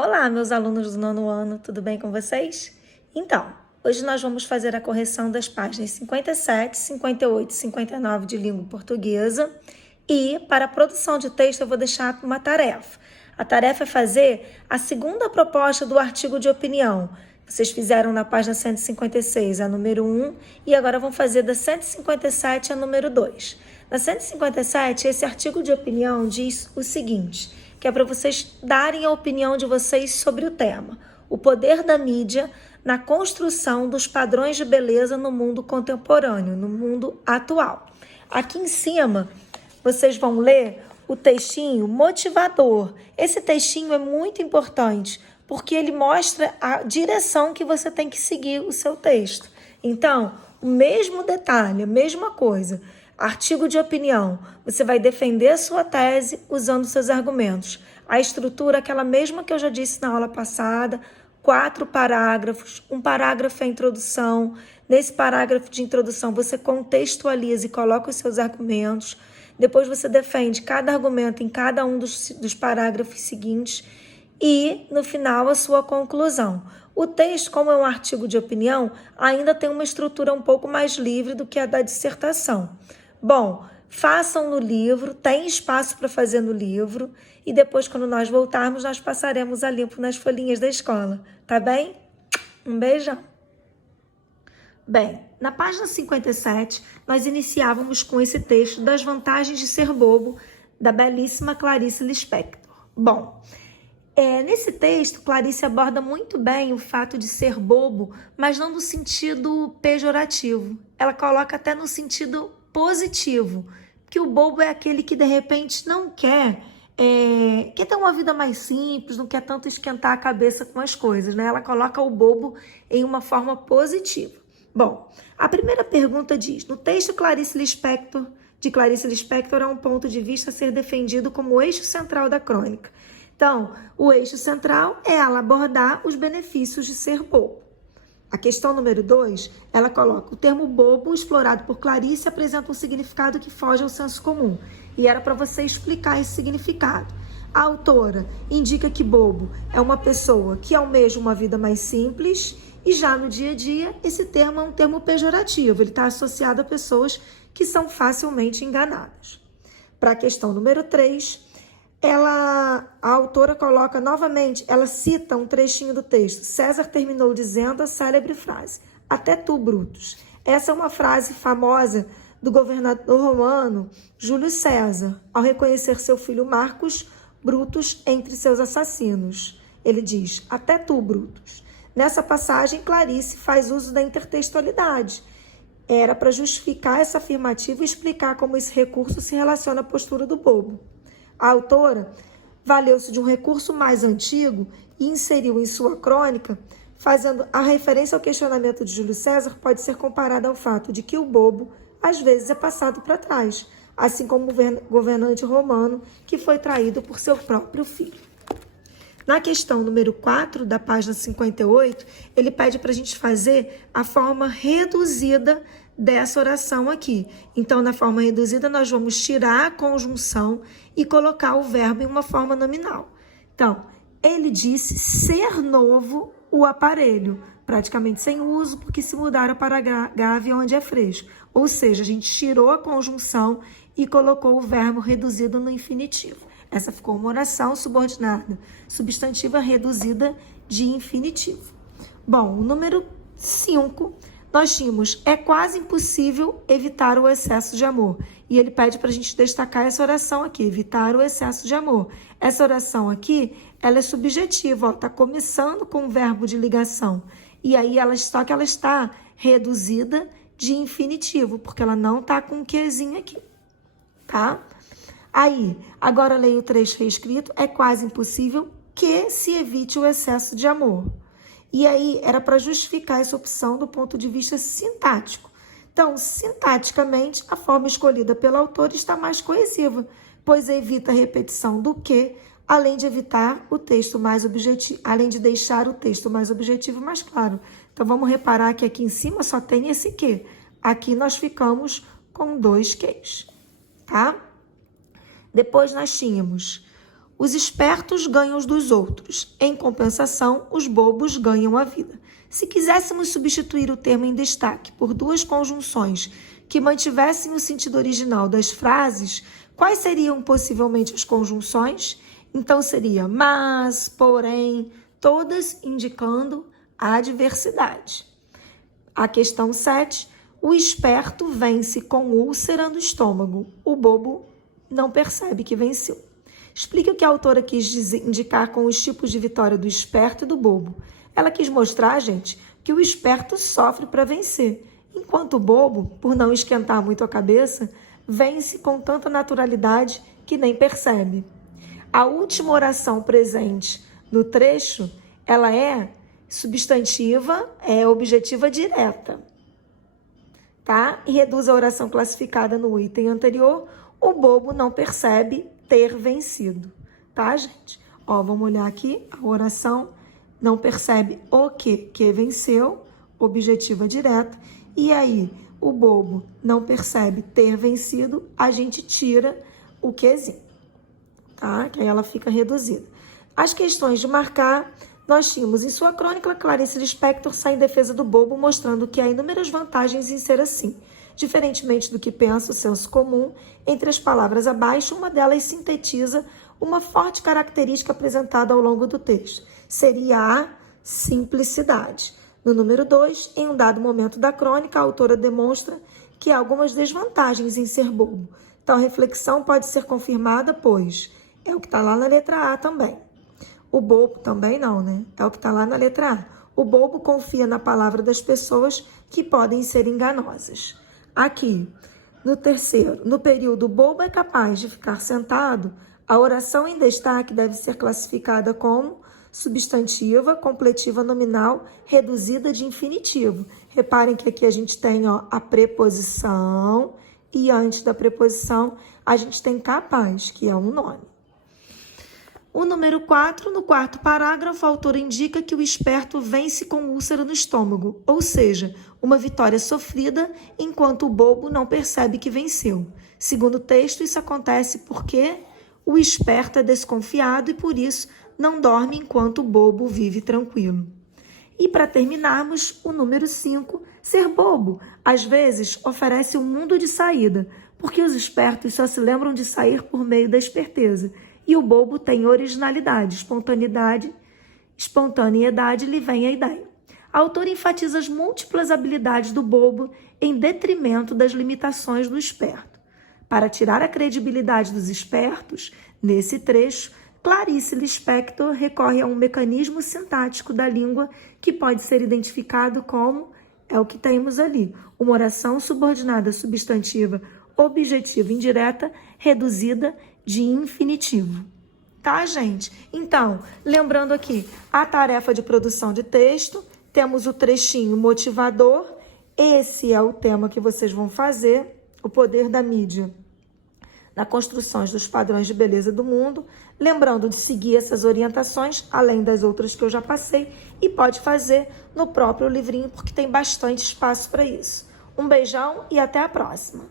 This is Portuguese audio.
Olá, meus alunos do nono ano, tudo bem com vocês? Então, hoje nós vamos fazer a correção das páginas 57, 58 e 59 de língua portuguesa e, para a produção de texto, eu vou deixar uma tarefa. A tarefa é fazer a segunda proposta do artigo de opinião. Vocês fizeram na página 156 a número 1 e agora vão fazer da 157 a número 2. Na 157, esse artigo de opinião diz o seguinte, que é para vocês darem a opinião de vocês sobre o tema: o poder da mídia na construção dos padrões de beleza no mundo contemporâneo, no mundo atual. Aqui em cima, vocês vão ler o textinho motivador. Esse textinho é muito importante, porque ele mostra a direção que você tem que seguir o seu texto. Então, o mesmo detalhe, a mesma coisa. Artigo de opinião, você vai defender a sua tese usando seus argumentos. A estrutura é aquela mesma que eu já disse na aula passada, 4 parágrafos, um parágrafo é a introdução. Nesse parágrafo de introdução, você contextualiza e coloca os seus argumentos. Depois você defende cada argumento em cada um dos parágrafos seguintes e, no final, a sua conclusão. O texto, como é um artigo de opinião, ainda tem uma estrutura um pouco mais livre do que a da dissertação. Bom, façam no livro, tem espaço para fazer no livro e depois, quando nós voltarmos, nós passaremos a limpo nas folhinhas da escola, tá bem? Um beijão! Bem, na página 57, nós iniciávamos com esse texto das vantagens de ser bobo, da belíssima Clarice Lispector. Bom, nesse texto, Clarice aborda muito bem o fato de ser bobo, mas não no sentido pejorativo. Ela coloca até no sentido positivo, que o bobo é aquele que de repente não quer ter uma vida mais simples, não quer tanto esquentar a cabeça com as coisas, né? Ela coloca o bobo em uma forma positiva. Bom, a primeira pergunta diz: no texto de Clarice Lispector, há um ponto de vista a ser defendido como o eixo central da crônica. Então, o eixo central é ela abordar os benefícios de ser bobo. A questão número 2, ela coloca: o termo bobo explorado por Clarice apresenta um significado que foge ao senso comum. E era para você explicar esse significado. A autora indica que bobo é uma pessoa que almeja uma vida mais simples e já no dia a dia esse termo é um termo pejorativo. Ele está associado a pessoas que são facilmente enganadas. Para a questão número 3, a autora coloca novamente, ela cita um trechinho do texto. César terminou dizendo a célebre frase: até tu, Brutus. Essa é uma frase famosa do governador romano Júlio César, ao reconhecer seu filho Marcos Brutus entre seus assassinos. Ele diz: até tu, Brutus. Nessa passagem, Clarice faz uso da intertextualidade. Era para justificar essa afirmativa e explicar como esse recurso se relaciona à postura do bobo. A autora valeu-se de um recurso mais antigo e inseriu em sua crônica, fazendo a referência ao questionamento de Júlio César, pode ser comparada ao fato de que o bobo, às vezes, é passado para trás, assim como o governante romano que foi traído por seu próprio filho. Na questão número 4 da página 58, ele pede para a gente fazer a forma reduzida dessa oração aqui. Então, na forma reduzida, nós vamos tirar a conjunção e colocar o verbo em uma forma nominal. Então, ele disse ser novo o aparelho, praticamente sem uso, porque se mudaram para grave onde é fresco. Ou seja, a gente tirou a conjunção e colocou o verbo reduzido no infinitivo. Essa ficou uma oração subordinada, substantiva reduzida de infinitivo. Bom, o número 5, nós tínhamos: é quase impossível evitar o excesso de amor. E ele pede para a gente destacar essa oração aqui, evitar o excesso de amor. Essa oração aqui, ela é subjetiva, está começando com o verbo de ligação. E aí, só que ela está reduzida de infinitivo, porque ela não está com um quezinho aqui, tá? Aí, agora leio o trecho reescrito: é quase impossível que se evite o excesso de amor. E aí, era para justificar essa opção do ponto de vista sintático. Então, sintaticamente, a forma escolhida pelo autor está mais coesiva, pois evita a repetição do que, além de evitar o texto mais objetivo, além de deixar o texto mais objetivo e mais claro. Então, vamos reparar que aqui em cima só tem esse que. Aqui nós ficamos com 2 que's, tá? Depois nós tínhamos Os espertos ganham os dos outros. Em compensação, os bobos ganham a vida. Se quiséssemos substituir o termo em destaque por duas conjunções que mantivessem o sentido original das frases, quais seriam possivelmente as conjunções? Então seria mas, porém, todas indicando a diversidade. A questão 7. O esperto vence com úlcera no estômago. O bobo não percebe que venceu. Explique o que a autora quis indicar com os tipos de vitória do esperto e do bobo. Ela quis mostrar, gente, que o esperto sofre para vencer, enquanto o bobo, por não esquentar muito a cabeça, vence com tanta naturalidade que nem percebe. A última oração presente no trecho, ela é substantiva, é objetiva direta, tá? E reduz a oração classificada no item anterior. O bobo não percebe ter vencido, tá, gente? Ó, vamos olhar aqui, a oração não percebe o que venceu, objetiva direta, e aí o bobo não percebe ter vencido, a gente tira o quezinho, tá? Que aí ela fica reduzida. As questões de marcar, nós tínhamos em sua crônica, Clarice Lispector sai em defesa do bobo, mostrando que há inúmeras vantagens em ser assim. Diferentemente do que pensa o senso comum, entre as palavras abaixo, uma delas sintetiza uma forte característica apresentada ao longo do texto. Seria a simplicidade. No número 2, em um dado momento da crônica, a autora demonstra que há algumas desvantagens em ser bobo. Tal reflexão pode ser confirmada, pois é o que está lá na letra A também. O bobo também não, né? É o que está lá na letra A. O bobo confia na palavra das pessoas que podem ser enganosas. Aqui, no terceiro, no período o bobo é capaz de ficar sentado, a oração em destaque deve ser classificada como substantiva, completiva nominal, reduzida de infinitivo. Reparem que aqui a gente tem a preposição e antes da preposição a gente tem capaz, que é um nome. O número 4, no quarto parágrafo, a autora indica que o esperto vence com úlcera no estômago, ou seja, uma vitória sofrida, enquanto o bobo não percebe que venceu. Segundo o texto, isso acontece porque o esperto é desconfiado e, por isso, não dorme enquanto o bobo vive tranquilo. E, para terminarmos, o número 5, ser bobo, às vezes, oferece um mundo de saída, porque os espertos só se lembram de sair por meio da esperteza, e o bobo tem originalidade, espontaneidade lhe vem a ideia. A autora enfatiza as múltiplas habilidades do bobo em detrimento das limitações do esperto. Para tirar a credibilidade dos espertos, nesse trecho, Clarice Lispector recorre a um mecanismo sintático da língua que pode ser identificado como, é o que temos ali, uma oração subordinada substantiva objetiva indireta reduzida de infinitivo. Tá, gente? Então, lembrando aqui, a tarefa de produção de texto, temos o trechinho motivador, esse é o tema que vocês vão fazer, o poder da mídia na construção dos padrões de beleza do mundo, lembrando de seguir essas orientações, além das outras que eu já passei, e pode fazer no próprio livrinho, porque tem bastante espaço para isso. Um beijão e até a próxima!